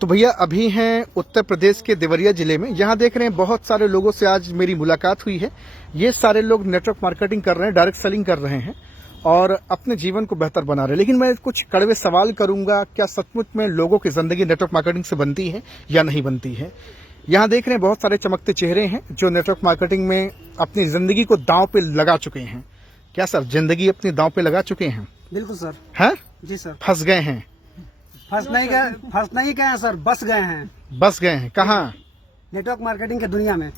तो भैया अभी हैं उत्तर प्रदेश के देवरिया जिले में। यहाँ देख रहे हैं बहुत सारे लोगों से आज मेरी मुलाकात हुई है। ये सारे लोग नेटवर्क मार्केटिंग कर रहे हैं, डायरेक्ट सेलिंग कर रहे हैं और अपने जीवन को बेहतर बना रहे हैं। लेकिन मैं कुछ कड़वे सवाल करूंगा, क्या सचमुच में लोगों की जिंदगी नेटवर्क मार्केटिंग से बनती है या नहीं बनती है। यहाँ देख रहे हैं बहुत सारे चमकते चेहरे हैं जो नेटवर्क मार्केटिंग में अपनी जिंदगी को दांव पे लगा चुके हैं। क्या सर जिंदगी अपनी दांव पे लगा चुके हैं? बिल्कुल सर। हैं? जी सर। फंस गए हैं? फंस नहीं गए हैं सर, बस गए हैं। बस गए हैं कहाँ? नेटवर्क मार्केटिंग की दुनिया में।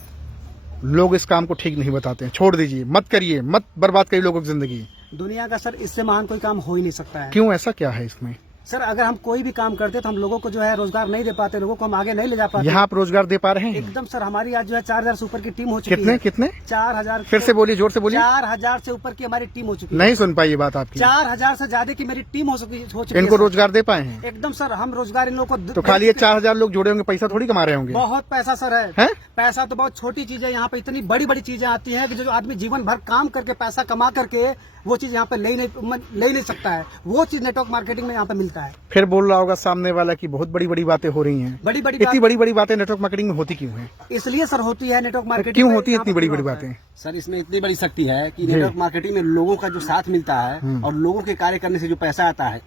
लोग इस काम को ठीक नहीं बताते हैं, छोड़ दीजिए, मत करिए, मत बर्बाद करिए लोगों की जिंदगी। दुनिया का सर इससे महान कोई काम हो ही नहीं सकता है। क्यों, ऐसा क्या है इसमें? सर अगर हम कोई भी काम करते तो हम लोगों को जो है रोजगार नहीं दे पाते, लोगों को हम आगे नहीं ले जा पाते। यहाँ आप रोजगार दे पा रहे हैं? एकदम सर। हमारी आज जो है 4000 से ऊपर की टीम हो चुकी है। कितने? 4000। फिर से बोलिए, जोर से बोलिए। 4000 से ऊपर की हमारी टीम हो चुकी है। नहीं सुन पाई ये बात आपकी। 4000 से ज्यादा की मेरी टीम हो चुकी है। इनको रोजगार दे पाए हैं? एकदम सर। हम रोजगार इन लोगों को तो खाली ये 4000 लोग जुड़े होंगे, पैसा थोड़ी कमा रहे होंगे। बहुत पैसा सर है? पैसा तो बहुत छोटी चीज है। यहाँ पे इतनी बड़ी बड़ी चीजें आती है कि जो आदमी जीवन भर काम करके पैसा कमा करके वो चीज यहाँ पे ले नहीं सकता है, वो चीज नेटवर्क मार्केटिंग में यहाँ पे मिलता है। फिर बोल रहा होगा सामने वाला की बहुत बड़ी बड़ी बातें हो रही हैं। इतनी बड़ी बड़ी बातें नेटवर्क मार्केटिंग में होती क्यों है? इसलिए सर होती है नेटवर्क मार्केटिंग। क्यों होती है इतनी बड़ी बड़ी बातें? सर इसमें इतनी बड़ी शक्ति है कि नेटवर्क मार्केटिंग में लोगों का जो साथ मिलता है और लोगों के कार्य करने से जो पैसा आता है,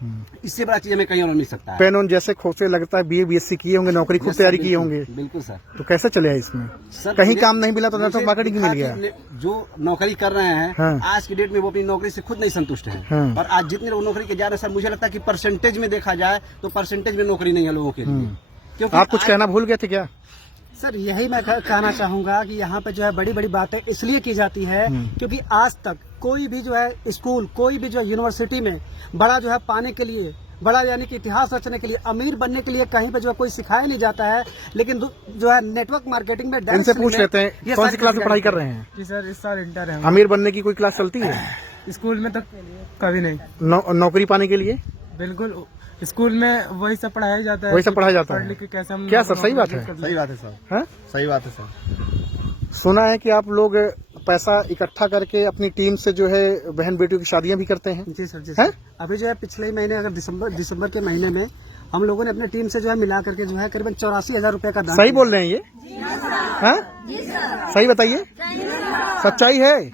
इससे बड़ा चीज हमें कहीं और मिल सकता है। पेन ऑन जैसे खोसे लगता है, BA BSc किए होंगे, नौकरी खूब तैयारी किए होंगे। बिल्कुल सर। तो कैसे चले इसमें? सर कहीं काम नहीं मिला तो नेटवर्क मार्केटिंग मिल गया। जो नौकरी कर रहे हैं आज की डेट में वो अपनी नौकरी से खुद नहीं संतुष्ट है। और आज जितने लोग नौकरी के जा रहे हैं सर, मुझे लगता है कि परसेंटेज में देखा जाए तो परसेंटेज में नौकरी नहीं है लोगों के लिए। क्योंकि आप कुछ कहना भूल गए थे क्या? सर यही मैं कहना चाहूंगा कि यहाँ पे जो है बड़ी बड़ी बातें इसलिए की जाती है क्योंकि आज तक कोई भी जो है स्कूल, कोई भी जो है यूनिवर्सिटी में बड़ा जो है पाने के लिए, बड़ा यानी कि इतिहास रचने के लिए, अमीर बनने के लिए कहीं पे जो है कोई सिखाया नहीं जाता है। लेकिन जो है नेटवर्क मार्केटिंग में इनसे पूछ लेते हैं कौन सी क्लास में पढ़ाई कर रहे हैं? जी सर इस साल इंटर है। अमीर बनने की कोई क्लास चलती है? स्कूल में तो कभी नहीं। नौकरी पाने के लिए? बिल्कुल स्कूल में वही सब पढ़ाया जाता है। वही सब पढ़ाया जाता है। क्या सर सही बात है? सही बात है सर। सही बात है सर। सुना है कि आप लोग पैसा इकट्ठा करके अपनी टीम से जो है बहन बेटियों की शादियां भी करते हैं? जी सर। जी सर। अभी जो है पिछले महीने अगर दिसंबर के महीने में हम लोगों ने अपनी टीम से जो है मिला करके जो है करीबन 84,000 रुपए का दान। सही बोल रहे हैं ये? सही बताइए, सच्चाई है?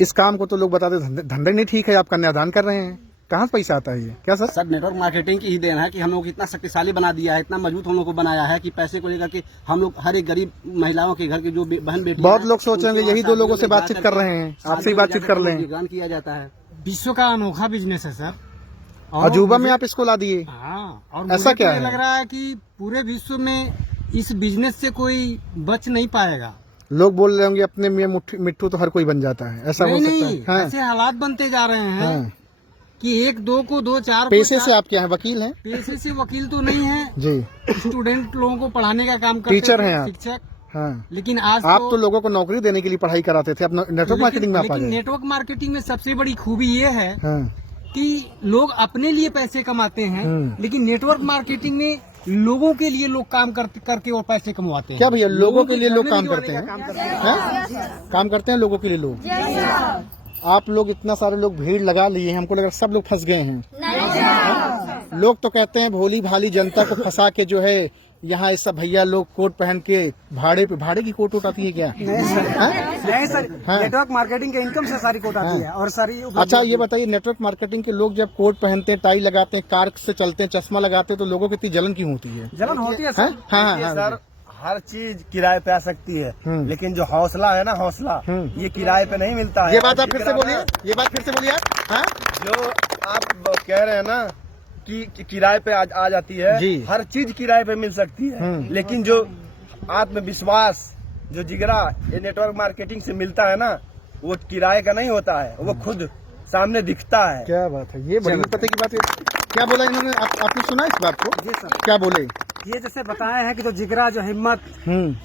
इस काम को तो लोग बताते धंधे नहीं ठीक है, आप कन्यादान कर रहे हैं, कहाँ से पैसा आता है ये? क्या सर? सर नेटवर्क मार्केटिंग की ही देन है कि हम लोग इतना शक्तिशाली बना दिया है, इतना मजबूत हम लोग को बनाया है कि पैसे को लेकर के हम लोग हर एक गरीब महिलाओं के घर के जो बहन बेटी, बहुत लोग सोचेंगे यही दो लोगों से बातचीत कर रहे हैं, आपसे ही बातचीत कर लें। दान किया जाता है। विश्व का अनोखा बिजनेस है सर। अजूबा में आप इसको ला दिए। और ऐसा क्या है? लग रहा है कि पूरे विश्व में इस बिजनेस से कोई बच नहीं पाएगा। लोग बोल रहे होंगे अपने मियां मिट्टू तो हर कोई बन जाता है, ऐसा हो सकता है? ऐसे हालात बनते जा रहे हैं कि एक दो को दो चार। पैसे से आप क्या है, वकील हैं? पैसे से वकील तो नहीं है जी, स्टूडेंट लोगों को पढ़ाने का काम करते, टीचर हैं आप? शिक्षक। हाँ। लेकिन आज आप तो लोगों को नौकरी देने के लिए पढ़ाई कराते थे, अब नेटवर्क मार्केटिंग में आप आ गए। नेटवर्क मार्केटिंग में सबसे बड़ी खूबी ये है हाँ। कि लोग अपने लिए पैसे कमाते हैं, लेकिन नेटवर्क मार्केटिंग में लोगों के लिए लोग काम करके और पैसे कमवाते हैं। क्या भैया, लोगों के लिए लोग काम करते हैं? काम करते हैं लोगों के लिए लोग। आप लोग इतना सारे लोग भीड़ लगा लिए हैं, हमको लगा सब लोग फंस गए हैं। लोग तो कहते हैं भोली भाली जनता को फंसा के जो है यहाँ ऐसा भैया लोग कोट पहन के भाड़े की कोट उठाती है क्या? नहीं सर, नेटवर्क मार्केटिंग के इनकम से सारी कोट आती है और सारी। अच्छा ये बताइए, नेटवर्क मार्केटिंग के लोग जब कोट पहनते हैं, टाई लगाते हैं, कार से चलते हैं, चश्मा लगाते हैं, तो लोगों की इतनी जलन क्यों होती है? जलन होती है सर। सर हर चीज किराए पे आ सकती है, लेकिन जो हौसला है ना, हौसला ये किराए पे नहीं मिलता है। ये बात आप फिर से बोलिए, ये बात फिर से बोलिए आप। जो आप कह रहे हैं ना कि किराए पे आ जाती है जी। हर चीज किराए पे मिल सकती है, लेकिन जो आत्मविश्वास, जो जिगरा ये नेटवर्क मार्केटिंग से मिलता है ना, वो किराए का नहीं होता है, वो खुद सामने दिखता है। क्या बात है, ये बड़ी पते की बात है। क्या बोला इन्होंने, आपने सुना इस बात को? जी सर। क्या बोले? ये जैसे बताया है कि जो जिगरा, जो हिम्मत,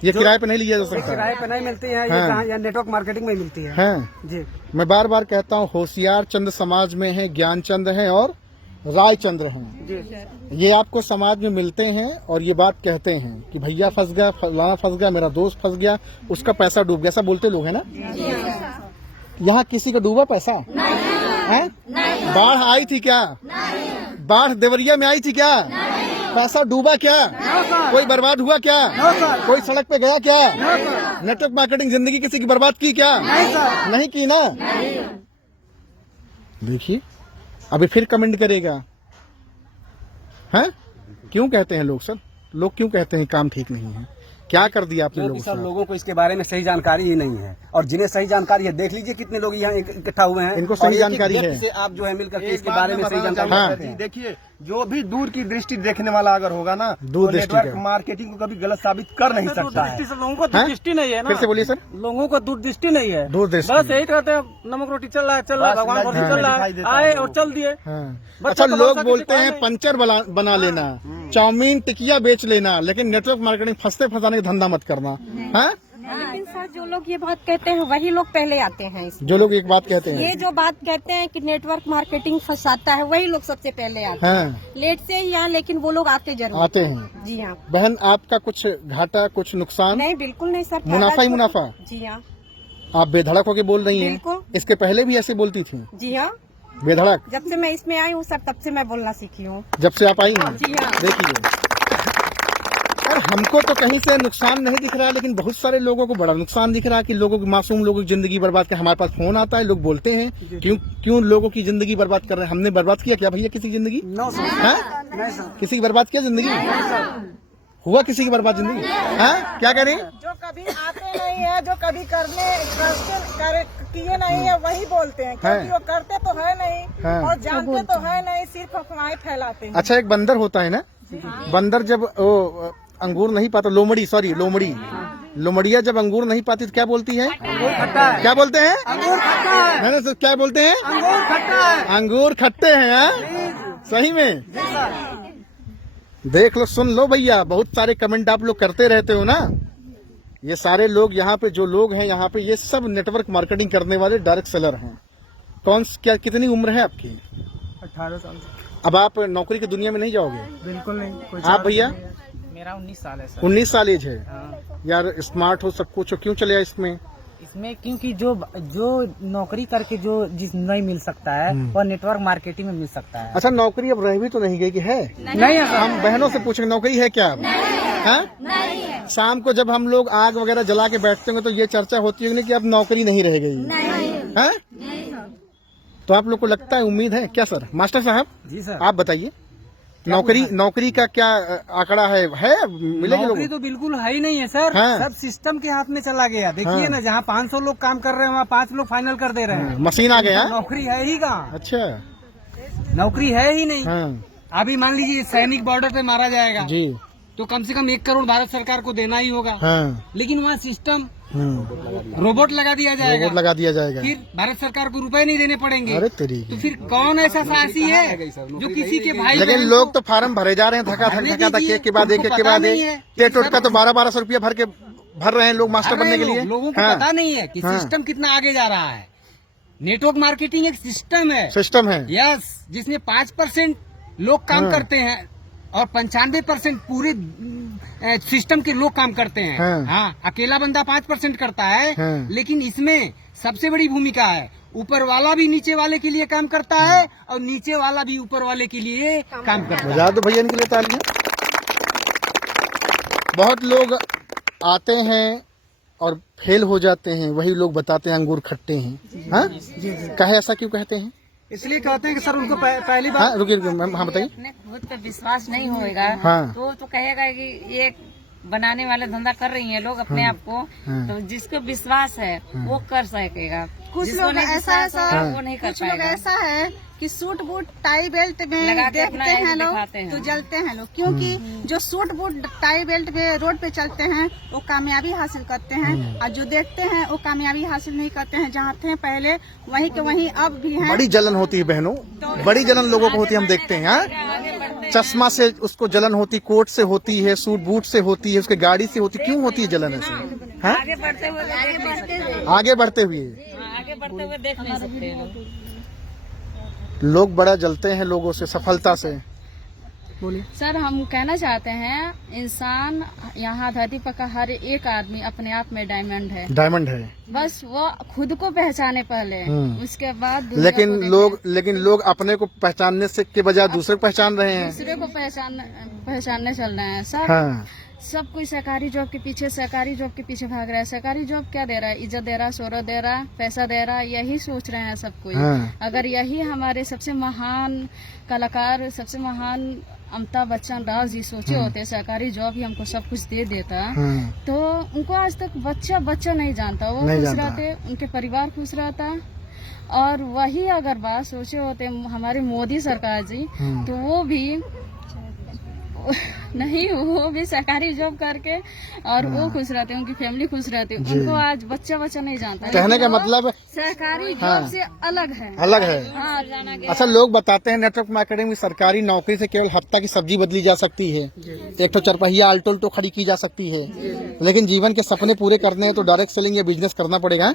ये किराए पे नहीं लिया जा सकता, किराए पे नहीं मिलती है, ये नेटवर्क मार्केटिंग में मिलती है। जी, मैं बार बार कहता हूँ, होशियार चंद समाज में है, ज्ञानचंद है और रायचंद्र हैं। ये आपको समाज में मिलते हैं और ये बात कहते हैं कि भैया फंस गया, फलाना फंस गया, मेरा दोस्त फंस गया, उसका पैसा डूब गया, ऐसा बोलते लोग हैं ना। यहाँ किसी का डूबा पैसा है? बाढ़ आई थी क्या? बाढ़ देवरिया में आई थी क्या? पैसा डूबा क्या? कोई बर्बाद हुआ क्या? कोई सड़क पे गया क्या? नेटवर्क मार्केटिंग जिंदगी किसी की बर्बाद की क्या? नहीं की ना। देखिए अभी फिर कमेंट करेगा, हैं? क्यों कहते हैं लोग सर? लोग क्यों कहते हैं काम ठीक नहीं है? क्या कर दिया आपने लोगों सर से? लोगों को इसके बारे में सही जानकारी ही नहीं है, और जिन्हें सही जानकारी है देख लीजिए कितने लोग यहाँ इकट्ठा हुए हैं, इनको सही और एक-एक जानकारी है। व्यक्ति से आप जो है मिलकर के एक इसके बात बारे में मैं सही बताना जानकारी चाहूंगा रखते जी, हैं। देखिए जो भी दूर की दृष्टि देखने वाला अगर होगा ना, दूर तो दृष्टि नेटवर्क का। मार्केटिंग को कभी गलत साबित कर नहीं सकता है। लोगों को हाँ? दूरदृष्टि नहीं है फिर से बोलिए सर। लोगों को दूरदृष्टि नहीं है, दूरदृष्टि। बस यही कहते हैं नमक रोटी चल रहा है, चल रहा है, बस भगवान को रोटी नजर चल में रहा दिखाई है, देता आए है और वो। चल दिए। हाँ। बच्चा अच्छा तो लोग भरोसा बोलते किसी हैं का पंचर बना लेना, चाउमीन टिकिया बेच लेना, लेकिन नेटवर्क मार्केटिंग फंसते फंसाने का धंधा मत करना। हाँ? लेकिन सर जो लोग ये बात कहते हैं वही लोग पहले आते हैं इसमें। जो लोग एक बात कहते ये हैं, जो बात कहते हैं कि नेटवर्क मार्केटिंग फंसाता है वही लोग सबसे पहले आते हैं। हाँ लेट से ही यहाँ, लेकिन वो लोग आते जरूर। आते हैं। जी हाँ। बहन आपका कुछ घाटा कुछ नुकसान? नहीं बिल्कुल नहीं सर। मुनाफा ही फायदा मुनाफा? जी हाँ। आप बेधड़क होके बोल रही हैं। बिल्कुल। इसके पहले भी ऐसे बोलती थी जी हाँ, बेधड़क? जब से मैं इसमें आई हूँ सर तब से मैं बोलना सीखी हूँ। जब से आप आई हैं? जी हाँ। देखिए और हमको तो कहीं से नुकसान नहीं दिख रहा है, लेकिन बहुत सारे लोगों को बड़ा नुकसान दिख रहा है कि लोगों की मासूम लोगों की जिंदगी बर्बाद कर। हमारे पास फोन आता है, लोग बोलते हैं क्यों लोगों की जिंदगी बर्बाद कर रहे हैं? हमने बर्बाद किया क्या भैया किसी की जिंदगी? नो सर, हाँ? नहीं सर। किसी की बर्बाद किया जिंदगी? हुआ किसी की बर्बाद जिंदगी? हाँ? क्या कह रही? जो कभी आते नहीं है, जो कभी किए नहीं है वही बोलते हैं, क्योंकि वो करते तो है नहीं हाँ। और जानते तो है नहीं, सिर्फ अफवाहें फैलाते हैं। अच्छा एक बंदर होता है ना, बंदर जब वो अंगूर नहीं पाता, लोमड़िया जब अंगूर नहीं पाती तो क्या बोलती है? क्या बोलते हैं? अंगूर खट्टा है, मैंने तो क्या बोलते हैं? अंगूर खट्टा है। अंगूर खट्टे हैं। हाँ? सही में देख लो, सुन लो भैया, बहुत सारे कमेंट आप लोग करते रहते हो ना। ये सारे लोग यहाँ पे जो लोग हैं यहाँ पे, ये सब नेटवर्क मार्केटिंग करने वाले डायरेक्ट सेलर हैं। क्या कितनी उम्र है आपकी? 18 साल। अब आप नौकरी की दुनिया में नहीं जाओगे? बिल्कुल नहीं। आप भैया? मेरा 19 साल है सर। 19 साल एज है। हाँ। यार स्मार्ट हो, सब कुछ हो, क्यों चले आए इसमें? इसमें क्योंकि जो नौकरी करके जो जिस नहीं मिल सकता है वो नेटवर्क मार्केटिंग में मिल सकता है। अच्छा नौकरी अब रह भी तो नहीं गई कि है? नहीं है सर। हम बहनों से पूछेंगे नौकरी है क्या अब? हाँ? शाम को जब हम लोग आग वगैरह जला के बैठते होंगे तो ये चर्चा होती होगी कि अब नौकरी नहीं रह गई। हाँ? तो आप लोग को लगता है, उम्मीद है क्या सर? मास्टर साहब जी सर। आप बताइए, नौकरी का क्या आंकड़ा है मिलेगी नौकरी लोगों? तो बिल्कुल है ही नहीं है सर। हाँ। सब सिस्टम के हाथ में चला गया। देखिए हाँ। ना, जहाँ 500 लोग काम कर रहे हैं वहाँ 5 लोग फाइनल कर दे रहे हैं। मशीन आ गया? नौकरी है ही कहाँ? अच्छा। नौकरी है ही नहीं। हाँ अभी मान लीजिए सैनिक बॉर्डर पे मारा जाएगा जी। तो कम से कम 1 करोड़ भारत सरकार को देना ही होगा। हाँ। लेकिन वहाँ सिस्टम रोबोट लगा दिया जाएगा, रोबोट लगा दिया जाएगा। फिर भारत सरकार को रुपए नहीं देने पड़ेंगे। अरे तेरी। तो फिर कौन ऐसा साहसी है जो किसी के भाई लेकिन बहन लोग तो फार्म भरे जा रहे हैं, धका एक के बाद एक उनको के पता बाद नहीं एक। है। टेट उट का तो 1200 रुपया भर रहे हैं लोग मास्टर बनने के लिए। लोगों को हाँ। पता नहीं है कि हाँ। सिस्टम कितना आगे जा रहा है। नेटवर्क मार्केटिंग एक सिस्टम है। सिस्टम है। यस, जिसमें 5% लोग काम हाँ। करते हैं और 95% पूरे सिस्टम के लोग काम करते हैं। हाँ। हाँ, अकेला बंदा 5% करता है। हाँ। लेकिन इसमें सबसे बड़ी भूमिका है, ऊपर वाला भी नीचे वाले के लिए काम करता है और नीचे वाला भी ऊपर वाले के लिए काम करता है। बजा दो भैया इनके लिए तालियां। बहुत लोग आते हैं और फेल हो जाते हैं, वही लोग बताते हैं अंगूर खट्टे हैं। हाँ? कहे ऐसा क्यों कहते हैं? इसलिए कहते हैं कि सर उनको पहली बार हाँ रुकिए मैम, हाँ बताइए। अपने खुद पे विश्वास नहीं होएगा हाँ। तो कहेगा कि ये बनाने वाले धंधा कर रही हैं लोग अपने आप को। हाँ। तो जिसको विश्वास है वो कर सकेगा, कुछ जिसको लोग नहीं ऐसा विश्वास ऐसा होगा, वो नहीं कर कुछ लोग पाएगा। ऐसा है कि सूट बूट टाई बेल्ट में लगा के अपना देखते एज हैं लोग दिखाते हैं। तो जलते हैं लोग, क्योंकि जो सूट बूट टाई बेल्ट में रोड पे चलते हैं वो कामयाबी हासिल करते हैं, और जो देखते हैं वो कामयाबी हासिल नहीं करते हैं। जहाँ थे पहले वहीं के वहीं अब भी हैं। बड़ी जलन होती है बहनों, बड़ी जलन लोगों को होती है, हम देखते हैं। हाँ? चश्मा से उसको जलन होती, कोट से होती है, सूट बूट से होती है, उसके गाड़ी से होती, क्यों होती है जलन ऐसे? हाँ? आगे बढ़ते हुए देख नहीं सकते। आगे बढ़ते हुए आगे बढ़ते हुए देख नहीं सकते लोग। लोग बड़ा जलते हैं लोगों से, सफलता से। बोलिए। सर हम कहना चाहते हैं इंसान यहाँ धरती पर का हर एक आदमी अपने आप में डायमंड है। डायमंड है, बस वो खुद को पहचाने पहले, उसके बाद दुनिया लेकिन को लोग अपने को पहचानने से के बजाय दूसरे को पहचान रहे हैं। दूसरे को पहचानने चल रहे हैं सर। हाँ। सब कोई सरकारी जॉब के पीछे भाग रहा है। सरकारी जॉब क्या दे रहा है? इज्जत दे रहा है, शोहरत दे रहा है, पैसा दे रहा है, यही सोच रहे हैं सब कोई। हाँ। अगर यही हमारे सबसे महान कलाकार, सबसे महान अमिताभ बच्चन राव जी सोचे होते सरकारी जॉब ही हमको सब कुछ दे देता, तो उनको आज तक बच्चा नहीं जानता। वो खुश रहते, उनके परिवार खुश रहता। और वही अगर बात सोचे होते हमारे मोदी सरकार जी, तो वो भी सरकारी जॉब करके और वो खुश रहते, उनकी फैमिली खुश रहती। उनको आज बच्चा नहीं जानता। कहने का मतलब सरकारी जॉब से अलग है। हाँ। अच्छा, लोग बताते हैं नेटवर्क मार्केटिंग में सरकारी नौकरी से केवल हफ्ता की सब्जी बदली जा सकती है, एक तो चरपहिया आल्टो खड़ी की जा सकती है, लेकिन जीवन के सपने पूरे करने हैं तो डायरेक्ट सेलिंग या बिजनेस करना पड़ेगा।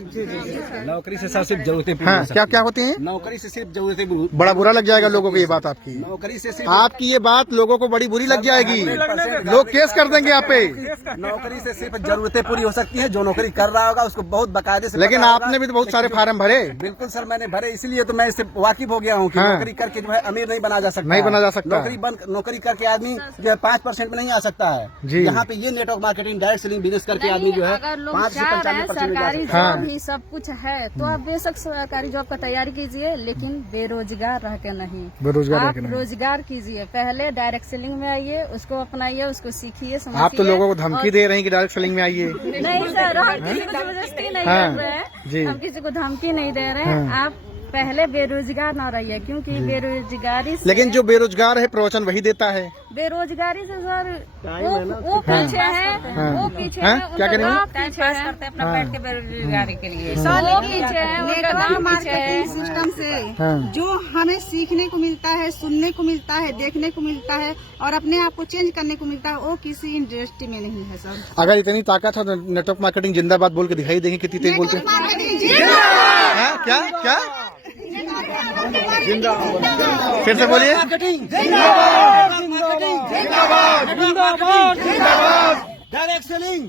नौकरी से सिर्फ जरूरतें हाँ, क्या होती है? नौकरी से सिर्फ जरूरतें। बड़ा बुरा लग जाएगा लोगों को ये बात आपकी। नौकरी से सिर्फ आपकी ये बात लोगों को बड़ी बुरी लग जाएगी, लोग केस कर देंगे आप पे। नौकरी से सिर्फ जरूरतें पूरी हो सकती है, जो नौकरी कर रहा होगा उसको बहुत बाकायदे से। लेकिन आपने भी तो बहुत सारे फार्म भरे। बिल्कुल सर, मैंने भरे, इसीलिए तो मैं इससे वाकिफ हो गया हूँ कि नौकरी करके जो है अमीर नहीं बना जा सकता। नौकरी करके आदमी जो है 5% में नहीं आ सकता है। यहाँ पे ये network marketing, direct selling business करके आदमी जो है 5 से 95% सरकारी जॉब ही सब कुछ है, तो आप बेशक सरकारी जॉब का तैयारी कीजिए, लेकिन बेरोजगार रह के नहीं। आप रोजगार कीजिए, पहले डायरेक्ट सेलिंग में आइए, उसको अपनाइए, उसको सीखिए, समझिए। आप तो लोगों को धमकी दे रहे हैं कि डायरेक्ट सेलिंग में आइए। नहीं सर, हम किसी को जबरदस्ती नहीं कर रहे हैं, हम किसी को धमकी नहीं दे रहे हैं। आप पहले बेरोजगार ना रहिए, क्योंकि बेरोजगारी से, लेकिन जो बेरोजगार है प्रवचन वही देता है। बेरोजगारी से सर वो पीछे है, वो पीछे है, क्या करेंगे? करते अपना बैठ के बेरोजगारी के लिए वो पीछे है, नेटवर्क मार्केटिंग सिस्टम से जो हमें सीखने को मिलता है, सुनने को मिलता है, देखने को मिलता है और अपने आप को चेंज करने को मिलता है, वो किसी इंडस्ट्री में नहीं है सर। अगर इतनी ताकत है तो नेटवर्क मार्केटिंग जिंदाबाद बोल के दिखाई देंगे कितनी तेज बोलते हैं। क्या फिर से बोलिए। डायरेक्ट सेलिंग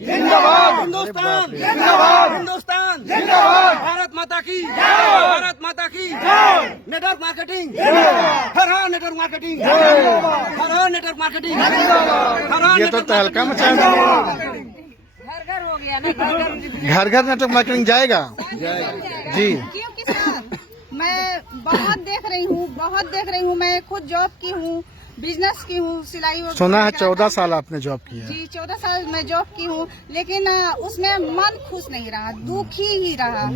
जिंदाबाद, हिंदुस्तान जिंदाबाद, भारत माता की नेटवर्क मार्केटिंग, हर नेटवर्क मार्केटिंग, ये तो तहलका मचा दिया। घर हो गया ना, घर नेटवर्क मार्केटिंग जाएगा जी। क्योंकि सर मैं बहुत देख रही हूँ, मैं खुद जॉब की हूँ, बिजनेस की हूँ, सिलाई। सुना है 14 साल आपने जॉब किया। जी 14 साल मैं जॉब की हूँ, लेकिन उसमें मन खुश नहीं रहा, दुखी ही रहा।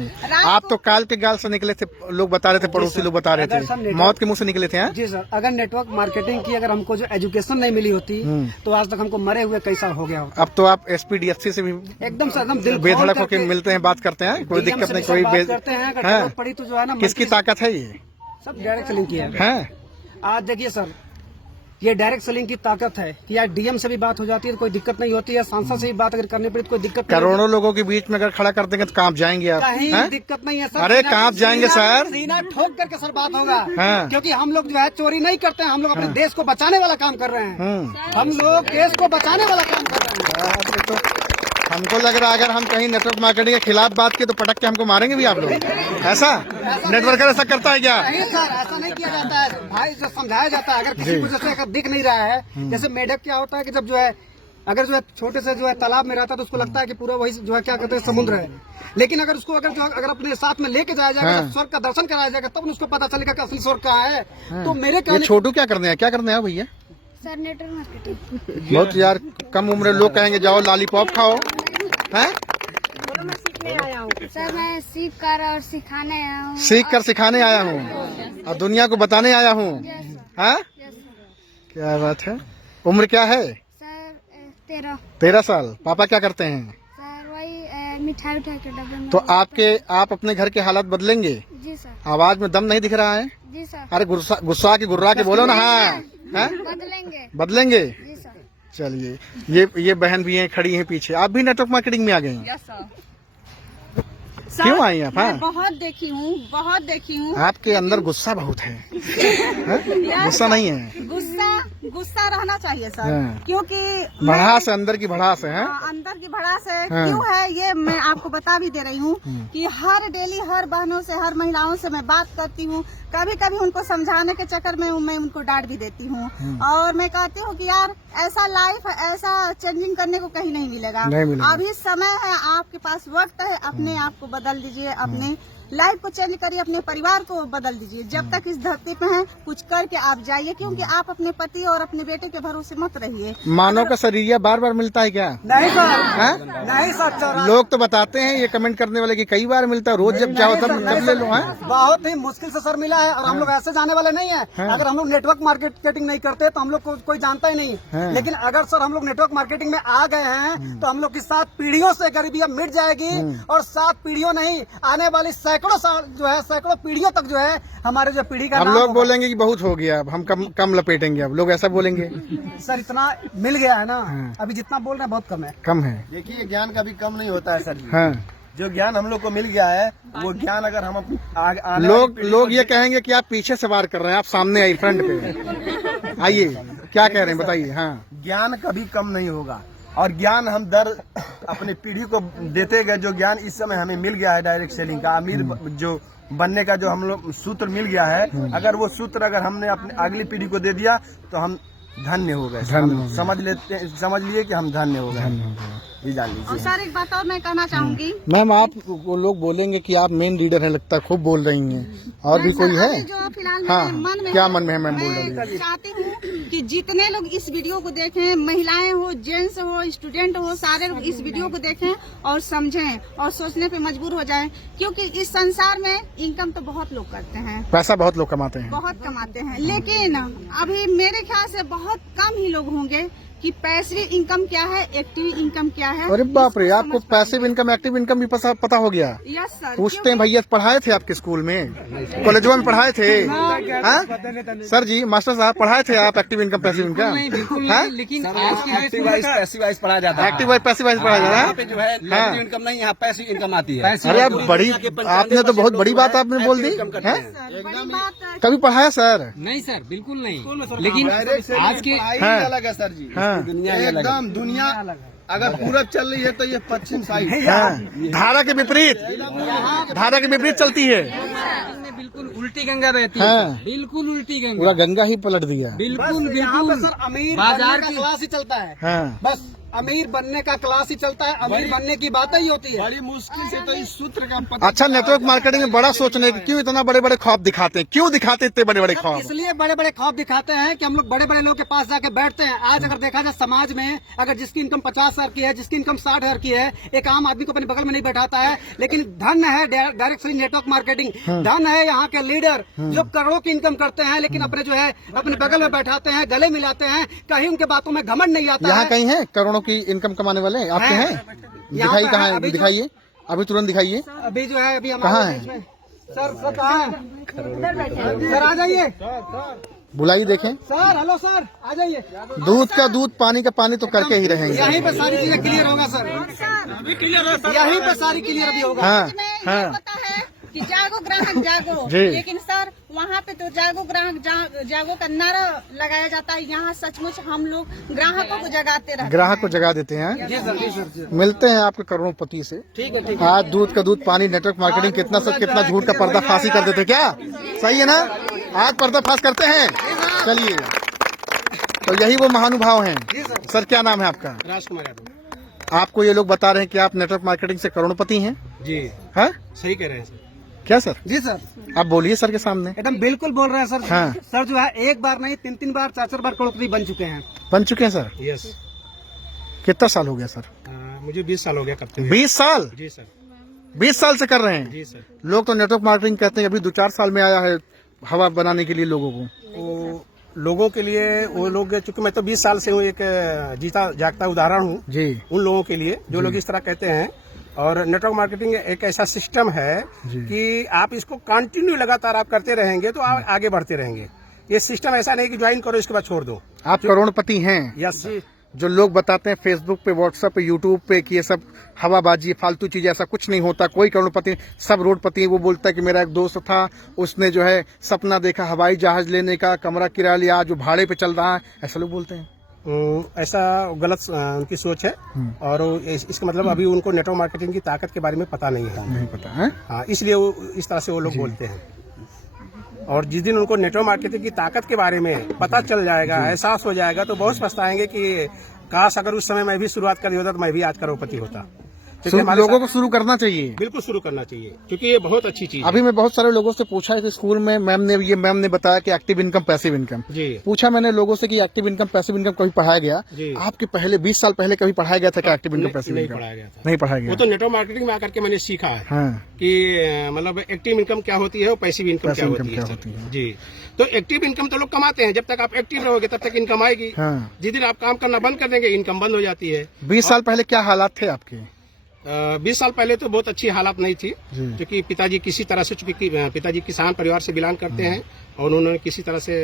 आप तो काल के गाल से निकले थे, लोग बता रहे थे, पड़ोसी लोग बता रहे थे, मौत के मुंह से निकले थे। जी सर, अगर नेटवर्क मार्केटिंग की अगर हमको जो एजुकेशन नहीं मिली होती तो आज तक हमको मरे हुए कैसा हो गया होता। अब तो आप SPDFC से भी एकदम सर एकदम दिल बेधड़क होकर मिलते हैं, बात करते हैं, कोई दिक्कत नहीं, कोई करते हैं। पड़ी तो जो है ना, किसकी ताकत है ये? सब डायरेक्ट सेलिंग की है। आज देखिए सर, ये डायरेक्ट सेलिंग की ताकत है कि यार DM से भी बात हो जाती है तो कोई दिक्कत नहीं होती है, सांसद से भी बात अगर करनी पड़ी तो कोई दिक्कत नहीं। करोड़ों लोगों के बीच में अगर खड़ा कर देंगे तो कांप जाएंगे आप। कहीं दिक्कत नहीं है सर। अरे कांप जाएंगे सर, सीना ठोक करके सर बात होगा। क्योंकि हम लोग जो है चोरी नहीं करते हैं, हम लोग अपने देश को बचाने वाला काम कर रहे हैं। हम लोग देश को बचाने वाला काम कर रहे हैं। तो हमको लग रहा है अगर हम कहीं नेटवर्क मार्केटिंग के खिलाफ बात की तो पटक के हमको मारेंगे भी आप लोग। ऐसा नेटवर्कर ऐसा करता है क्या? नहीं सर, ऐसा नहीं किया जाता है भाई, जो समझाया जाता है। अगर किसी को जैसे अगर दिख नहीं रहा है, जैसे मेढक क्या होता है कि जब जो है अगर जो है छोटे से जो है तालाब में रहता है तो उसको लगता है कि पूरा वही जो है क्या कहते हैं समुद्र है, लेकिन अगर उसको अगर अपने साथ में लेके जाया जाएगा, स्वर्ग का दर्शन कराया जाएगा, तब उसको पता चलेगा कि असली स्वर्ग कहाँ है। तो मेरे छोटू क्या करने हैं भैया? Sir network marketing. बहुत यार कम उम्र लोग कहेंगे जाओ लॉलीपॉप खाओ, हैं? सर मैं सीख कर और सिखाने आया हूँ। सीख कर सिखाने आया हूँ और दुनिया को बताने आया हूँ। हाँ, क्या बात है। उम्र क्या है? सर 13 साल। पापा क्या करते हैं? सर वही मिठाई के डब्बे में। तो आप अपने घर के हालात बदलेंगे? जी सर। आवाज में दम नहीं दिख रहा है? जी सर। अरे गुस्सा के गुर्रा के बोलो ना। हाँ बदलेंगे। जी सर। चलिए, ये बहन भी हैं, खड़ी हैं पीछे। आप भी नेटवर्क मार्केटिंग में आ गए हैं? क्यों आई आप? मैं बहुत देखी हूँ आपके अंदर गुस्सा बहुत है, गुस्सा नहीं है? गुस्सा रहना चाहिए सर, हाँ। क्योंकि भड़ास है, अंदर की भड़ास है। अंदर की भड़ास है। हाँ। क्यों है ये मैं आपको बता भी दे रही हूँ कि हर डेली हर बहनों से, हर महिलाओं से मैं बात करती हूँ। कभी कभी उनको समझाने के चक्कर में मैं उनको डांट भी देती हूँ, और मैं कहती हूँ कि यार ऐसा लाइफ, ऐसा चेंजिंग करने को कहीं नहीं मिलेगा। अभी समय है, आपके पास वक्त है, अपने आप को बदल दीजिए, अपने लाइफ को चेंज करिए, अपने परिवार को बदल दीजिए। जब तक इस धरती पे हैं कुछ करके आप जाइए, क्योंकि आप अपने पति और अपने बेटे के भरोसे मत रहिए। मानव का शरीर बार बार मिलता है क्या? नहीं सर, नहीं सर। लोग तो बताते हैं, ये कमेंट करने वाले कि कई बार मिलता है, रोज जब जाओ तब ले लो। बहुत ही मुश्किल से सर मिला है, और हम लोग ऐसे जाने वाले नहीं है। अगर हम लोग नेटवर्क मार्केटिंग नहीं करते तो हम लोग को कोई जानता ही नहीं। लेकिन अगर सर हम लोग नेटवर्क मार्केटिंग में आ गए हैं तो हम लोग की 7 पीढ़ियों से गरीबी अब मिट जाएगी, और 7 पीढ़ियों नहीं, आने वाली सैकड़ों साल जो है, सैकड़ों पीढ़ियों तक जो है हमारे जो पीढ़ी का हम लोग बोलेंगे कि बहुत हो गया, अब हम कम लपेटेंगे, अब लोग ऐसा बोलेंगे। सर इतना मिल गया है ना, अभी जितना बोल रहे हैं बहुत कम है। देखिए, ज्ञान कभी कम नहीं होता है सर जी। हाँ। जो ज्ञान हम लोग को मिल गया है, वो ज्ञान अगर हम लोग ये कहेंगे कि आप पीछे से वार कर रहे हैं, आप सामने आइए, फ्रंट पे आइए, क्या कह रहे हैं बताइए। हाँ, ज्ञान कभी कम नहीं होगा, और ज्ञान हम अपने पीढ़ी को देते गए। जो ज्ञान इस समय हमें मिल गया है डायरेक्ट सेलिंग का, अमीर जो बनने का जो हम लोग सूत्र मिल गया है, अगर वो सूत्र अगर हमने अपनी अगली पीढ़ी को दे दिया तो हम धन्य हो गए। समझ लिए कि हम धन्य हो गए, ये जान लीजिए। और सर एक बात और मैं कहना चाहूंगी। मैम, आप वो लोग बोलेंगे कि आप मेन लीडर हैं, लगता है खूब बोल रही हैं, और भी कोई है? जो फिलहाल हाँ, मन में क्या मन में है मैम? बोल रही मैं चाहती हूँ कि जितने लोग इस वीडियो को देखें, महिलाएं हो, जेंट्स हो, स्टूडेंट हो, सारे लोग इस वीडियो को देखें और समझें और सोचने पे मजबूर हो जाएं, क्योंकि इस संसार में इनकम तो बहुत लोग करते हैं, पैसा बहुत लोग कमाते हैं, बहुत कमाते हैं, लेकिन अभी मेरे ख्याल से बहुत कम ही लोग होंगे कि पैसिव इनकम क्या है, एक्टिव इनकम क्या है। अरे बाप रे, आपको पैसिव इनकम, एक्टिव इनकम भी पता हो गया? Yes sir. पूछते हैं भैया, पढ़ाए थे आपके स्कूल में, कॉलेजवा में पढ़ाए थे? सर जी, मास्टर साहब, पढ़ाए थे आप एक्टिव इनकम, पैसिव इनकम? लेकिन एक्टिव वाइज पढ़ा जाता है। एक्टिव वाइज, पैसिव वाइज पढ़ा जाता है। जो है नेगेटिव इनकम नहीं, यहाँ पैसिव इनकम आती है। अरे आप आपने तो बहुत बड़ी बात आपने बोल दी है। कभी पढ़ाया सर? नहीं सर, बिल्कुल नहीं। लेकिन आज के अलग है सर जी, दुनिया एकदम दुनिया अगर पूरब चल रही है तो ये पश्चिम साइड धारा के विपरीत, चलती है। बिल्कुल उल्टी गंगा बहती है, बिल्कुल उल्टी गंगा, पूरा गंगा ही पलट दिया। बिल्कुल यहाँ पे सर अमीर बाजार बनने का क्लास ही चलता है। हाँ। बस अमीर बनने का क्लास ही चलता है, अमीर बनने की बात ही होती है। बड़ी मुश्किल से तो इस सूत्र का पता। अच्छा, नेटवर्क मार्केटिंग में बड़ा सोचने की क्यों इतना बड़े बड़े ख्वाब दिखाते हैं? क्यों दिखाते इतने बड़े बड़े ख्वाब? इसलिए बड़े बड़े ख्वाब दिखाते हैं कि हम लोग बड़े बड़े लोग के पास जाके बैठते हैं। आज अगर देखा जाए समाज में, अगर जिसकी इनकम 50,000 की है, जिसकी इनकम 60,000 की है, एक आम आदमी को अपने बगल में नहीं बैठाता है। लेकिन धन है डायरेक्ट सेलिंग नेटवर्क मार्केटिंग, धन है यहाँ के लीडर जो करोड़ों की इनकम करते हैं, लेकिन अपने जो है अपने बगल में बैठाते हैं, गले मिलाते हैं, कहीं उनके बातों में घमंड नहीं आता। यहाँ कहीं है करोड़ों की इनकम कमाने वाले आपके हैं? दिखाइए, कहाँ है? दिखाइए, अभी तुरंत दिखाइए। अभी जो है, अभी कहाँ है सर? कहाँ है सर? आ जाइए, बुलाइए, देखें सर। हेलो सर, आ जाइए। दूध का दूध, पानी का पानी तो करके ही रहेंगे। यहीं पे सारी चीजें क्लियर होगा सर, यहीं पे सारी क्लियर अभी होगा। हाँ, हाँ। पता है कि जागो ग्राहक जागो, जी। लेकिन सर वहाँ पे तो जागो ग्राहक जागो का नारा लगाया जाता है। यहाँ सचमुच हम लोग ग्राहकों को जगाते रहते हैं। ग्राहक को जगा देते हैं। मिलते हैं आपके करोड़पति से। ठीक है, ठीक है। आज दूध का दूध, पानी, नेटवर्क मार्केटिंग कितना सच कितना झूठ का पर्दाफाशी कर देते, क्या सही है ना? आज पर्दाफाश करते हैं। चलिए, तो यही वो महानुभाव हैं। सर, क्या नाम है आपका? राजकुमार यादव। आपको ये लोग बता रहे हैं कि आप नेटवर्क मार्केटिंग से करोड़पति हैं? जी, है? सही कह रहे हैं सर। क्या सर? जी सर, आप बोलिए सर के सामने। एकदम बिल्कुल बोल रहे हैं सर। हाँ। सर जो है एक बार नहीं, 3 बार 4 बार करोड़पति बन चुके हैं। बन चुके हैं सर? यस। कितना साल हो गया सर? मुझे 20 साल हो गया करते हुए। 20 साल? जी सर। 20 साल से कर रहे हैं? जी सर। लोग तो नेटवर्क मार्केटिंग कहते हैं अभी 2-4 साल में आया है हवा बनाने के लिए लोगों को। वो लोगों के लिए, वो लोग, चूंकि मैं तो 20 साल से हूँ, एक जीता जागता उदाहरण हूँ जी उन लोगों के लिए जो लोग इस तरह कहते हैं। और नेटवर्क मार्केटिंग एक ऐसा सिस्टम है कि आप इसको कंटिन्यू लगातार आप करते रहेंगे तो आप आगे बढ़ते रहेंगे। ये सिस्टम ऐसा नहीं कि ज्वाइन करो इसके बाद छोड़ दो। आप करोड़पति हैं? यस। जो लोग बताते हैं फेसबुक पे, व्हाट्सएप पे, यूट्यूब पे कि ये सब हवाबाजी, फालतू चीजें, ऐसा कुछ नहीं होता, कोई करोड़पति, सब रोडपति है। वो बोलता है कि मेरा एक दोस्त था, उसने जो है सपना देखा हवाई जहाज लेने का, कमरा किराया लिया, जो भाड़े पे चल रहा है, ऐसा लोग बोलते हैं। ऐसा गलत उनकी सोच है और इसका मतलब अभी उनको नेटवर्क मार्केटिंग की ताकत के बारे में पता नहीं है। नहीं पता है, हाँ, इसलिए वो इस तरह से वो लोग बोलते हैं। और जिस दिन उनको नेटवर्क मार्केटिंग की ताकत के बारे में पता चल जाएगा, एहसास हो जाएगा, तो बहुत पछताएंगे कि काश अगर उस समय मैं भी शुरुआत कर दिया होता तो मैं भी आज करोड़पति होता। लोगों को शुरू करना चाहिए, बिल्कुल शुरू करना चाहिए, क्योंकि ये बहुत अच्छी चीज है। अभी मैं बहुत सारे लोगों से पूछा है कि स्कूल में मैम ने बताया कि एक्टिव इनकम, पैसिव इनकम। जी। पूछा मैंने लोगों से कि एक्टिव इनकम, पैसिव इनकम कभी पढ़ाया गया? आपके पहले 20 साल पहले कभी पढ़ाया गया था क्या एक्टिव इनकम, पैसिव इनकम? नहीं पढ़ाया गया। वो तो नेटवर्क मार्केटिंग में आकर के मैंने सीखा है कि मतलब एक्टिव इनकम क्या होती है और पैसिव इनकम क्या होती है। जी, तो एक्टिव इनकम तो लोग कमाते हैं, जब तक आप एक्टिव रहोगे तब तक इनकम आएगी। जिस दिन आप काम करना बंद कर देंगे इनकम बंद हो जाती है। 20 साल पहले क्या हालात थे आपके? 20 साल पहले तो बहुत अच्छी हालात नहीं थी, क्योंकि पिताजी किसी तरह से, चूंकि पिताजी किसान परिवार से बिलोंग करते हैं और उन्होंने किसी तरह से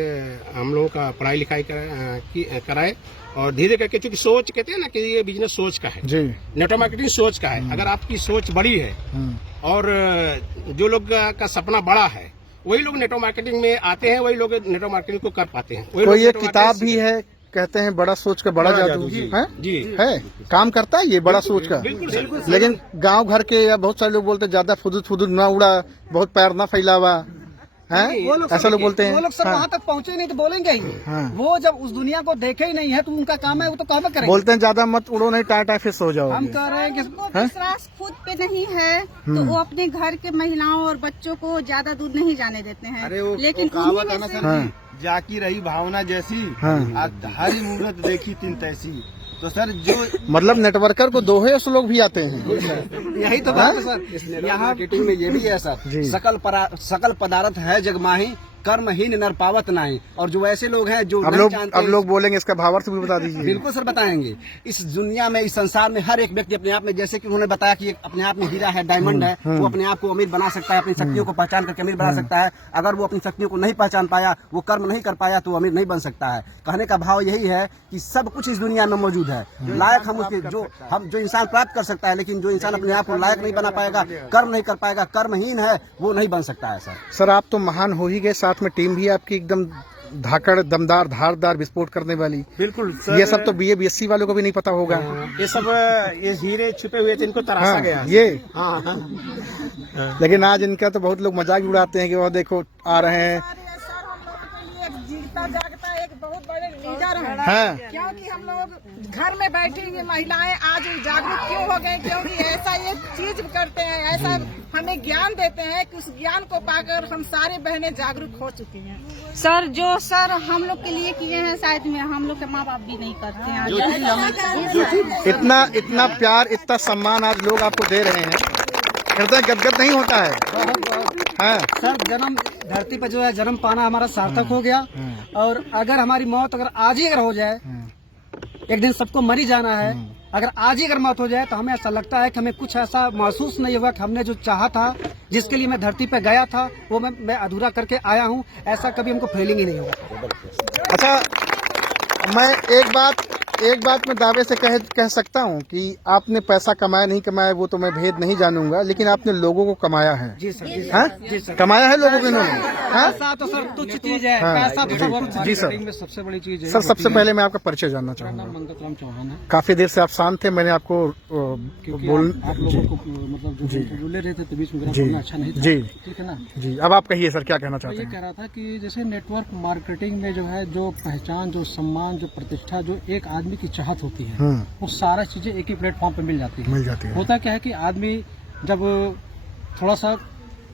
हम लोगों का पढ़ाई लिखाई कराए और धीरे करके, चूंकि सोच कहते हैं ना कि ये बिजनेस सोच का है, नेटवर्क मार्केटिंग सोच का है। अगर आपकी सोच बड़ी है और जो लोग का सपना बड़ा है, वही लोग नेटवर्क मार्केटिंग में आते हैं, वही लोग नेटवर्क मार्केटिंग को कर पाते हैं। कोई एक किताब भी है, कहते हैं बड़ा सोच का बड़ा जादू है? जी है, काम करता है ये बड़ा सोच का। लेकिन गांव घर के या बहुत सारे लोग बोलते हैं ज्यादा फुदूद ना उड़ा, बहुत पैर ना फैलावा है, ऐसा लोग बोलते हैं। वो लोग सर वहाँ तक पहुँचे नहीं तो बोलेंगे ही। वो जब उस दुनिया को देखे ही नहीं है तो उनका काम है, वो तो काम करेंगे। बोलते हैं ज्यादा मत उड़ो, नहीं टाटा फिश हो जाओ। हम कह रहे हैं कि विश्वास खुद पे नहीं है तो वो अपने घर के महिलाओं और बच्चों को ज्यादा दूर नहीं जाने देते हैं। लेकिन जाकी रही भावना जैसी, हरी मूरत देखी तिन तैसी। तो सर जो मतलब नेटवर्कर को दोहे लोग भी आते हैं। यही तो बात है सर, यहाँ मार्केटिंग में ये भी है सर, सकल पदार्थ है जगमाही, कर्महीन नर पावत नहीं। और जो ऐसे लोग हैं जो अब लोग बोलेंगे, इसका भावार्थ भी बता दीजिए। बिल्कुल सर बताएंगे। इस दुनिया में, इस संसार में हर एक व्यक्ति अपने आप में, जैसे कि उन्होंने बताया कि अपने आप में हीरा है, डायमंड है, वो अपने आप को अमीर बना सकता है, अपनी शक्तियों को पहचान करके अमीर बना सकता है। अगर वो अपनी शक्तियों को नहीं पहचान पाया, वो कर्म नहीं कर पाया, तो अमीर नहीं बन सकता है। कहने का भाव यही है कि सब कुछ इस दुनिया में मौजूद है, लायक हम उसके जो इंसान प्राप्त कर सकता है, लेकिन जो इंसान अपने आप को लायक नहीं बना पाएगा, कर्म नहीं कर पाएगा, कर्महीन है, वो नहीं बन सकता है सर। आप तो महान हो ही गए, साथ में टीम भी आपकी एकदम धाकड़, दमदार, धारदार, विस्फोट करने वाली। बिल्कुल सर, ये सब तो BA BSc वालों को भी नहीं पता होगा। ये सब ये हीरे छुपे हुए थे, इनको तराशा गया ये। लेकिन आज इनका तो बहुत लोग मजाक उड़ाते हैं कि वो देखो आ रहे हैं। जीता जागता एक बहुत बड़े लीडर हैं, क्योंकि हम लोग घर में बैठी हुई महिलाएं आज जागरूक क्यों हो गए, क्योंकि ऐसा ये चीज करते हैं, ऐसा हमें ज्ञान देते हैं कि उस ज्ञान को पाकर हम सारी बहनें जागरूक हो चुकी हैं। सर जो सर हम लोग के लिए किए हैं, शायद में हम लोग के माँ बाप भी नहीं करते हैं। इतना प्यार, इतना सम्मान आज लोग आपको दे रहे हैं, हृदय गदगद नहीं होता है। सर जन्म धरती पर जो है जन्म पाना हमारा सार्थक हो गया। और अगर हमारी मौत अगर आज ही अगर हो जाए, एक दिन सबको मर ही जाना है, अगर आज ही अगर मौत हो जाए तो हमें ऐसा लगता है कि हमें कुछ ऐसा महसूस नहीं हुआ कि हमने जो चाहा था, जिसके लिए मैं धरती पे गया था, वो मैं अधूरा करके आया हूँ, ऐसा कभी हमको फीलिंग ही नहीं हुआ। अच्छा, मैं एक बात मैं दावे से कह सकता हूँ कि आपने पैसा कमाया नहीं कमाया वो तो मैं भेद नहीं जानूंगा, लेकिन आपने लोगों को कमाया है। जी सर, जी सर, कमाया है लोगों को इन्होंने। पैसा तो सर तुच्छ चीज है, पैसा तो सब जी सर, में सबसे बड़ी चीज है। सर सबसे पहले मैं आपका परिचय जानना चाहूँगा। मंगतराम चौहान है। काफी देर से आप शांत थे, मैंने आपको आप लोगों को मतलब जो बोले रहे थे तो बीच में बोलना अच्छा नहीं था। जी ठीक है ना जी, अब आप कहिए सर क्या कहना चाहते हैं? ये कह रहा था कि जैसे नेटवर्क मार्केटिंग में जो है, जो पहचान, जो सम्मान, जो प्रतिष्ठा, जो एक आदमी की चाहत होती है, वो सारा चीजें एक ही प्लेटफॉर्म पे मिल जाती है। होता क्या है कि आदमी जब थोड़ा सा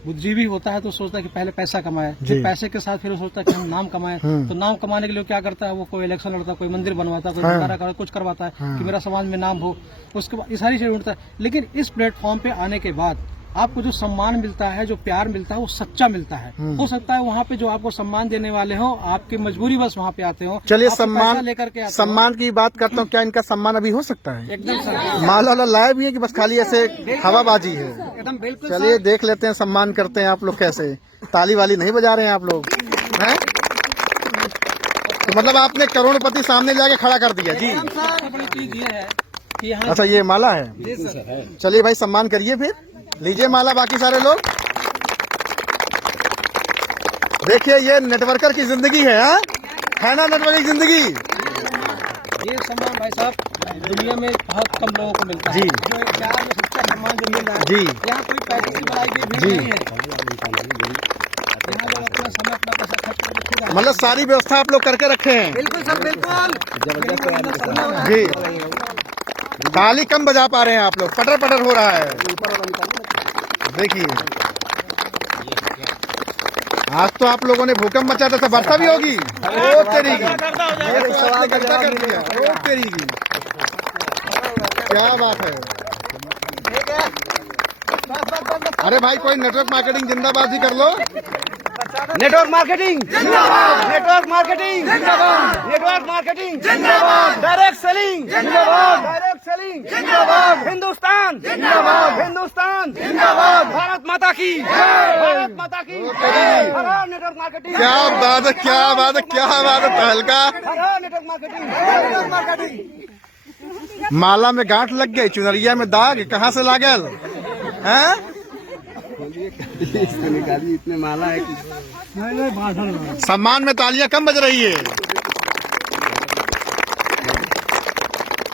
बुद्धिजीवी होता है तो सोचता है कि पहले पैसा कमाए, फिर पैसे के साथ फिर वो सोचता है कि हम नाम कमाएं। तो नाम कमाने के लिए क्या करता है, वो कोई इलेक्शन लड़ता है, कोई मंदिर बनवाता है, कोई करता, कुछ करवाता है कि मेरा समाज में नाम हो। उसके बाद ये सारी चीजें उठता है। लेकिन इस प्लेटफॉर्म पे आने के बाद आपको जो सम्मान मिलता है, जो प्यार मिलता है, वो सच्चा मिलता है। हो सकता है वहाँ पे जो आपको सम्मान देने वाले हो, आपकी मजबूरी बस वहाँ पे आते हो। चलिए सम्मान की बात करता हूँ, क्या इनका सम्मान अभी हो सकता है? एकदम माला लाया भी है कि बस खाली ऐसे हवाबाजी है? एकदम बिल्कुल। चलिए देख लेते हैं सम्मान करते हैं आप लोग कैसे। ताली वाली नहीं बजा रहे हैं आप लोग, हैं? तो मतलब आपने करोड़पति सामने जाके खड़ा कर दिया जी। चीज ये है कि यहाँ अच्छा ये माला है, चलिए भाई सम्मान करिए, फिर लीजिए माला बाकी सारे लोग। देखिए ये नेटवर्कर की जिंदगी है, हाँ है ना, नेटवर्कर की जिंदगी। ये सम्मान भाई साहब दुनिया में बहुत कम लोगों को मिलता है जी। जो प्यार में सच्चा सम्मान जो मिल रहा है जी यहाँ कोई पैसे की बनाई गई भीड़ जी। नहीं है। यहाँ लोग अपना समय अपना पैसा खर्च करके खुद आए। मतलब सारी व्यवस्था आप लोग करके रखे हैं बिल्कुल सर बिल्कुल जी। ताली कम बजा पा रहे हैं आप लोग, पटर पटर हो रहा है। देखिए आज तो आप लोगों ने भूकंप मचा था, वर्षा भी होगी। ओ तेरी की, ये तो आपने गड्ढा कर दिया। ओ तेरी की, क्या बात है। अरे भाई कोई नेटवर्क मार्केटिंग जिंदाबाद भी कर लो। नेटवर्क मार्केटिंग जिंदाबाद, नेटवर्क मार्केटिंग जिंदाबाद, नेटवर्क मार्केटिंग जिंदाबाद, डायरेक्ट सेलिंग जिंदाबाद, डायरेक्ट सेलिंग जिंदाबाद, हिंदुस्तान जिंदाबाद, हिंदुस्तान जिंदाबाद, भारत माता की जय, भारत माता की जय। हरा नेटवर्क मार्केटिंग, क्या बात है, क्या बात है, क्या बात है। तहलका हरा नेटवर्क मार्केटिंग, नेटवर्क मार्केटिंग। माला में गांठ लग गई, चुनरिया में दाग कहाँ से लागल हैं? इसको निकालिए, इतने माला है कि सम्मान में तालियां कम बज रही है,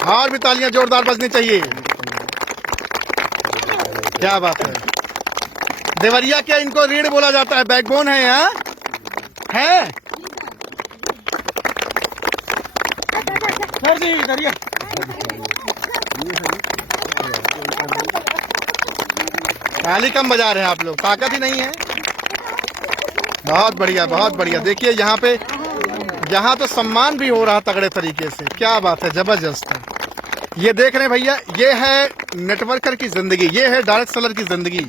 और भी तालियां जोरदार बजनी चाहिए। क्या बात है। देवरिया क्या इनको रीढ़ बोला जाता है, बैकबोन है यहाँ है। सर जी इधर ताली कम बजा रहे हैं आप लोग, ताकत ही नहीं है। बहुत बढ़िया, बहुत बढ़िया। देखिए यहाँ पे, यहाँ तो सम्मान भी हो रहा तगड़े तरीके से। क्या बात है, जबरदस्त है। ये देख रहे हैं भैया, ये है नेटवर्कर की जिंदगी, ये है डायरेक्ट सेलर की जिंदगी।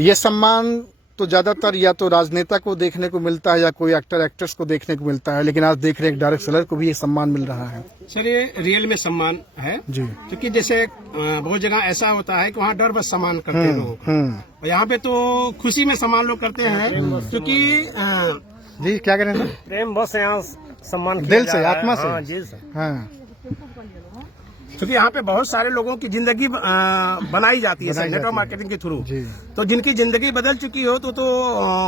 ये सम्मान तो ज्यादातर या तो राजनेता को देखने को मिलता है या कोई एक्टर एक्ट्रेस को देखने को मिलता है, लेकिन आज देख रहे हैं एक डायरेक्ट सेलर को भी ये सम्मान मिल रहा है। सर ये रियल में सम्मान है जी। क्योंकि जैसे बहुत जगह ऐसा होता है कि वहाँ डर बस सम्मान करते हैं लोगों का, और यहाँ पे तो खुशी में सम्मान लोग करते हैं क्योंकि जी क्या करें सर? प्रेम बस यहाँ सम्मान दिल से, आत्मा से। हाँ जी सर। हाँ क्योंकि यहाँ पे बहुत सारे लोगों की जिंदगी बनाई जाती है सर नेटवर्क मार्केटिंग के थ्रू। तो जिनकी जिंदगी बदल चुकी हो तो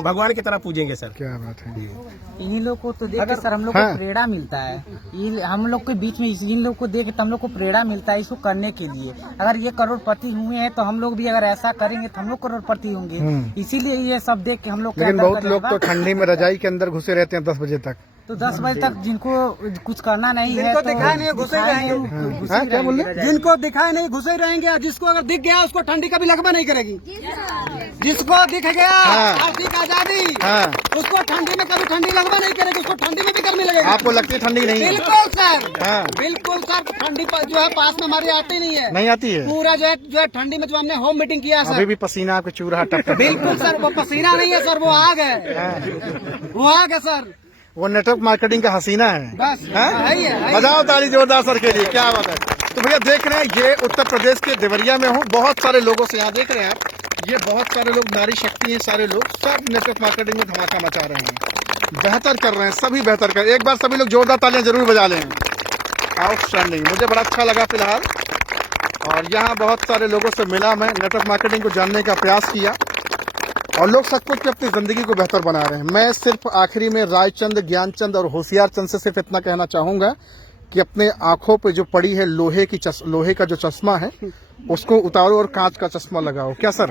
भगवान की तरह पूजेंगे सर। क्या बात है। इन लोग को तो देख के सर हम लोग को प्रेरणा मिलता है। हम लोग के बीच में इन लोग को देख के हम लोग को प्रेरणा मिलता है इसको करने के लिए। अगर ये करोड़पति हुए हैं तो हम लोग भी अगर ऐसा करेंगे तो हम लोग करोड़पति होंगे। इसीलिए ये सब देख के हम लोग। लेकिन बहुत लोग तो ठंडी में रजाई के अंदर घुसे रहते हैं 10 बजे तक। तो 10 बजे तक जिनको कुछ करना नहीं है तो दिखाई नहीं घुसे रहेंगे। क्या बोल जिनको दिखाई नहीं घुसे रहेंगे, जिसको अगर दिख गया उसको ठंडी कभी लगवा नहीं करेगी। जिसको दिख गया आपकी आजादी, उसको ठंडी में कभी ठंडी लगवा नहीं करेगी, उसको ठंडी में भी गर्मी लगेगी। आपको लगती है ठंडी नहीं? बिल्कुल सर, बिल्कुल सर। ठंडी जो है पास में हमारी आती नहीं है, नहीं आती है। पूरा जो है ठंडी में जो हमने होम मीटिंग किया सर, अभी भी पसीना आपके चूरहा टप। बिल्कुल सर, वो पसीना नहीं है सर, वो आग है, वो आग है सर। वो नेटवर्क मार्केटिंग का हसीना है। बस बजाओ ताली जोरदार सर के लिए। क्या बात है। तो भैया देख रहे हैं ये उत्तर प्रदेश के देवरिया में हूँ, बहुत सारे लोगों से यहाँ देख रहे हैं आप, ये बहुत सारे लोग नारी शक्ति हैं, सारे लोग सब नेटवर्क मार्केटिंग में धमाका मचा रहे हैं, बेहतर कर रहे हैं, सभी बेहतर कर। एक बार सभी लोग जोरदार तालियां जरूर बजा लें। आउटस्टैंडिंग, मुझे बड़ा अच्छा लगा फिलहाल। और यहाँ बहुत सारे लोगों से मिला, मैं नेटवर्क मार्केटिंग को जानने का प्रयास किया और लोग सचमुच में अपनी जिंदगी को बेहतर बना रहे हैं। मैं सिर्फ आखिरी में रायचंद, ज्ञानचंद और होशियार चंद से सिर्फ इतना कहना चाहूंगा कि अपने आंखों पे जो पड़ी है लोहे का जो चश्मा है उसको उतारो और कांच का चश्मा लगाओ। क्या सर?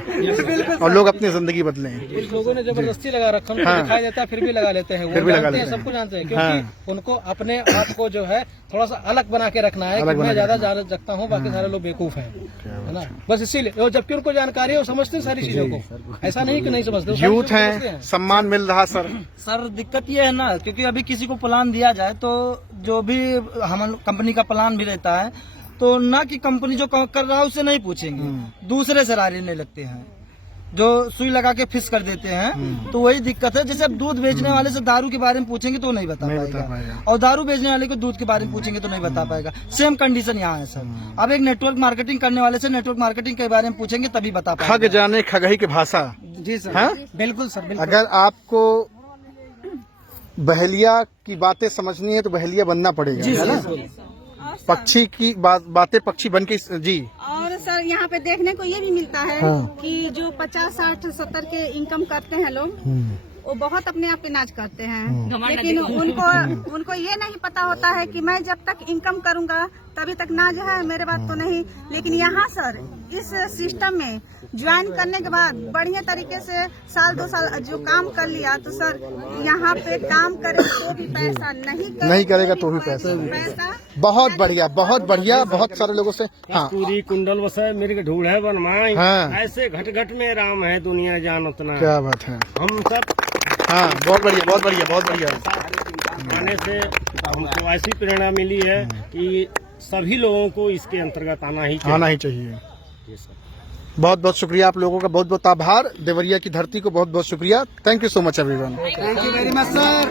और लोग अपनी जिंदगी बदलें। कुछ लोगों ने जबरदस्ती लगा रखा है, दिखाई देता है फिर भी लगा लेते हैं, फिर भी लगा लेते हैं, सबको जानते हैं क्योंकि उनको अपने आप को जो है थोड़ा सा अलग बना के रखना है कि मैं ज्यादा जान सकता हूँ, बाकी सारे लोग बेवकूफ हैं, है ना। बस इसीलिए, जबकि उनको जानकारी है, वो समझते हैं सारी चीजों को, ऐसा नहीं कि नहीं समझते। यूथ है, सम्मान मिल रहा सर। सर दिक्कत ये है ना, क्योंकि अभी किसी को प्लान दिया जाए तो जो भी हम कंपनी का प्लान भी रहता है तो ना कि कंपनी जो कर रहा है उससे नहीं पूछेंगे, दूसरे से राय लेने लगते हैं, जो सुई लगा के फिक्स कर देते हैं। तो वही दिक्कत है। जैसे अब दूध बेचने वाले से दारू के बारे में पूछेंगे तो नहीं बता पाएगा, और दारू बेचने वाले को दूध के बारे में पूछेंगे तो नहीं बता पाएगा। सेम कंडीशन यहाँ है सर। अब एक नेटवर्क मार्केटिंग करने वाले से नेटवर्क मार्केटिंग के बारे में पूछेंगे तभी बता पाएगा। खग जाने खगही की भाषा। जी सर, बिल्कुल सर, बिल्कुल। अगर आपको बहेलिया की बातें समझनी है तो बहेलिया बनना पड़ेगा, है ना। पक्षी की बातें पक्षी बन के जी। और सर यहाँ पे देखने को ये भी मिलता है कि जो 50, 60, 70 के इनकम करते हैं लोग, वो बहुत अपने आप पे नाच करते हैं, लेकिन उनको ये नहीं पता होता है कि मैं जब तक इनकम करूंगा तभी तक ना जो है मेरे बात तो नहीं। लेकिन यहाँ सर इस सिस्टम में ज्वाइन करने के बाद बढ़िया तरीके से साल 2 साल जो काम कर लिया तो सर यहाँ पे काम करे तो भी पैसा, नहीं करेगा तो भी पैसा। बहुत बढ़िया, बहुत बढ़िया। बहुत सारे लोगों से पूरी कुंडल बसे मेरे ढूढ़ है बनमाई। ऐसे घट घट में राम है दुनिया जान उतना। क्या बात है। हम सब बहुत बढ़िया, बहुत बढ़िया, बहुत बढ़िया। आने से हमको ऐसी प्रेरणा मिली है कि सभी लोगों को इसके अंतर्गत आना ही चाहिए। बहुत बहुत शुक्रिया आप लोगों का, बहुत बहुत आभार। देवरिया की धरती को बहुत बहुत शुक्रिया। Thank you so much everyone. Thank you very much sir.